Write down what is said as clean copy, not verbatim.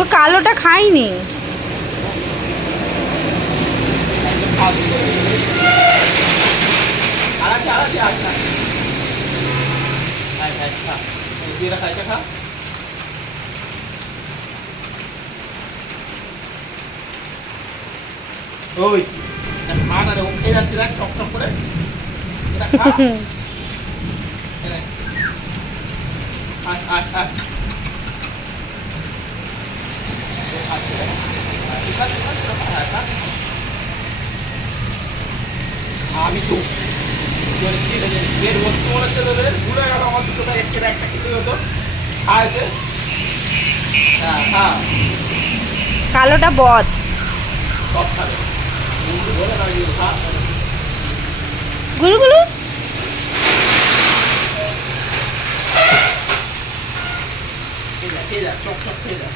ও কালোটা খাইনি। ওই খা না রে, ও খেয়ে যাচ্ছে দেখ চক চক করে। এটা খা। আয় আয় আয়। আমি তো এর মধ্যে মনে হচ্ছে তোদের ভুলে গেল আমার দুটোটা একটা খেতে হতো। খাইছে হ্যাঁ হ্যাঁ কালোটা বদ। সব খাবে বলে না খা। গুলুগুলু। খেয়ে যা চক চক খেয়ে যা।